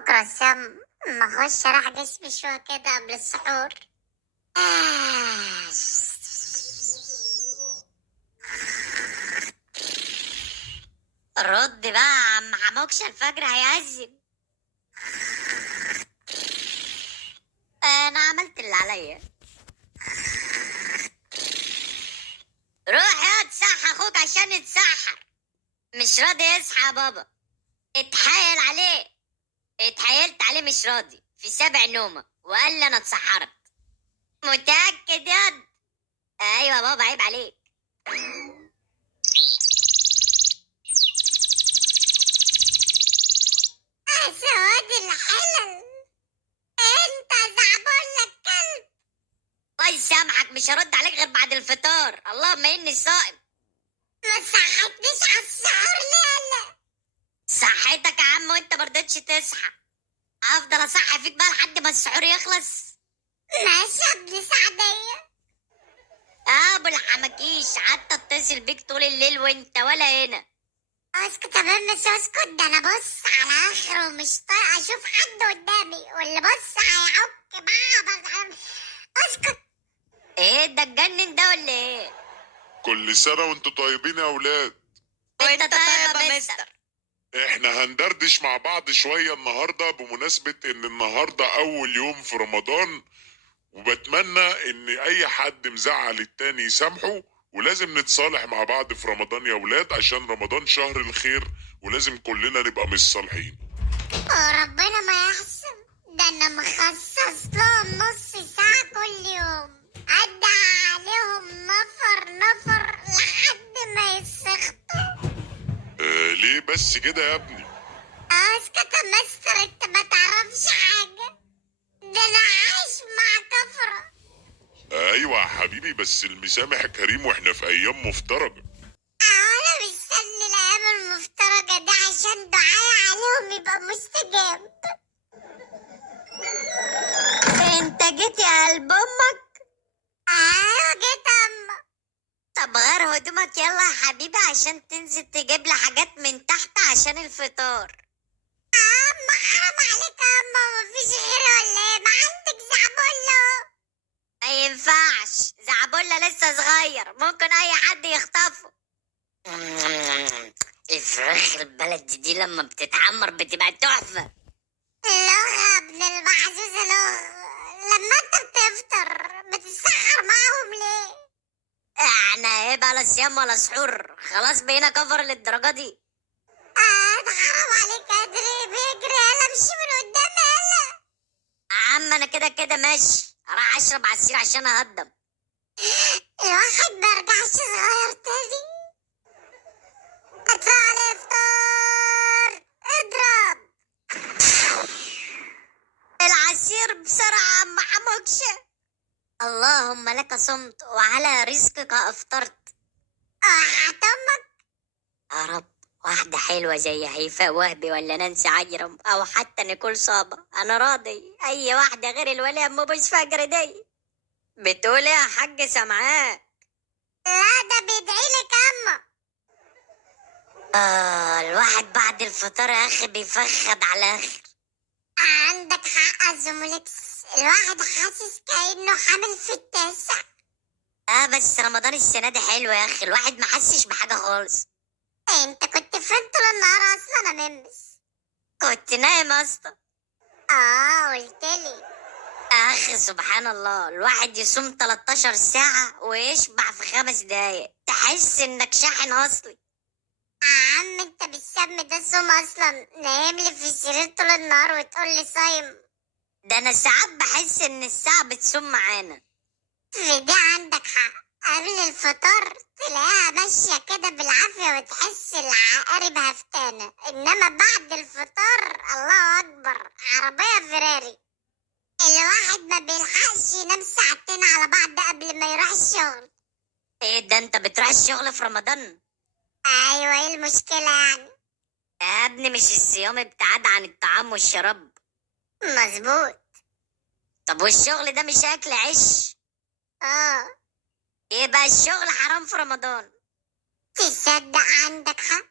بكرة السم ما اخش راح جسمي شوية كده قبل السحور. رد بقى يا عم حموكش، الفجر هيأذن. انا عملت اللي عليا. روح يا تصحى اخوك عشان يتسحر. مش راضي يصحى يا بابا. اتحايل عليه. اتحايلت عليه مش راضي في 7 نومة وقال لي انا اتسحرت. متأكد ياض؟ ايوه يا بابا عيب عليك. سواد الحلل، انت زعبان لك كلب. الله يسامحك، مش هرد عليك غير بعد الفطار، اللهم اني صائم. ما صحتنيش على السحور ليه؟ لا صحتك يا عم وانت مرضتش تصحى. افضل اصحي فيك بقى لحد ما السحور يخلص. ماشي يا ابن سعدية. ابو الحماكيش قعدت اتصل بيك طول الليل وانت ولا هنا. اسكت يا بنت، مش اسكت، ده انا بص على اخره ومش طايقه اشوف حد قدامي، واللي بص هيعك بقى. اسكت. ايه ده اتجنن ده ولا ايه؟ كل سنة وانتوا طيبين يا اولاد. وانت طيب يا مستر. احنا هندردش مع بعض شوية النهاردة بمناسبة ان النهاردة اول يوم في رمضان، وبتمنى ان اي حد مزعل التاني يسامحه، ولازم نتصالح مع بعض في رمضان يا ولاد عشان رمضان شهر الخير ولازم كلنا نبقى متصالحين. ربنا ما يحسن، ده انا مخصص لهم نص ساعة كل يوم ادعى عليهم نفر نفر لحد ما يسخطوا. ليه بس كده يا ابني؟ اسكت يا مستر، انت ما تعرفش حاجة، ده انا عايش مع كفرة. ايوه يا حبيبي، بس المسامح كريم واحنا في ايام مفترجة. انا مستني الايام المفترجة دي عشان دعاء عليهم يبقى مستجاب. انت جيت يا قلب امك؟ ايوه جيت اما. طب غير هدومك يلا يا حبيبي عشان تنزل تجيب لي حاجات من تحت عشان الفطار. اما حرام عليك يا اما، مفيش غيري ولا ايه؟ ما عندك زعبولة؟ ما ينفعش، زعبولة لسه صغير ممكن اي حد يخطفه. الفراخ البلدي دي لما بتتحمر بتبقى تحفة. لغة ابن المحزوزة لغة. لما انت بتفطر بتتسحر معاهم ليه؟ احنا ايه بقى، لا صيام ولا سحور، خلاص بقينا كفر للدرجة دي. ده حرام عليك يا ادري، بيجري يلا امشي من قدامي يلا. يا عم انا كده كده ماشي، راح اشرب عصير عشان اهضم. الواحد ما يرجعش صغير تاني. ادفع على الافطار اضرب. العصير بسرعة يا عم حموكشة. اللهم لك صمت وعلى رزقك افطرت. امك. يا رب واحدة حلوة زي هيفاء وهبي ولا نانسي عجرم او حتى نيكول صابة، انا راضي. اي واحدة غير الولي ام بوش فجر دي. بتقول ايه يا حاج سامعاك؟ لا ده بيدعيلك اما. الواحد بعد الفطار يا اخي بيفخد على اخر. عندك حق يا زميلكس، الواحد حاسس كأنه حامل في التاسع. بس رمضان السنة دي حلو يا اخي، الواحد ما حسش بحاجة خالص. انت كنت فين طول النهار اصلا يا ممس؟ كنت نايم اصلا. قلتلي. اخي سبحان الله، الواحد يصوم 13 ساعة ويشبع في 5 دقايق، تحس انك شاحن اصلي. يا عم انت بالسم ده صوم اصلا، نايم لي في السرير طول النهار وتقول لي صايم؟ ده انا ساعات بحس ان الساعة بتصوم معانا. في دي عندك حق، قبل الفطار تلاقيها ماشية كده بالعافية وتحس العقارب هفتانة، انما بعد الفطار الله اكبر، عربية فيراري. الواحد ما بيلحقش ينام ساعتين على بعض قبل ما يروح الشغل. ايه ده، انت بتروح الشغل في رمضان؟ ايوه، ايه المشكلة يعني؟ يا ابني مش الصيام ابتعاد عن الطعام والشراب؟ مظبوط. طب والشغل ده مش اكل عيش؟ ايه بقى الشغل حرام في رمضان؟ تصدق عندك حق،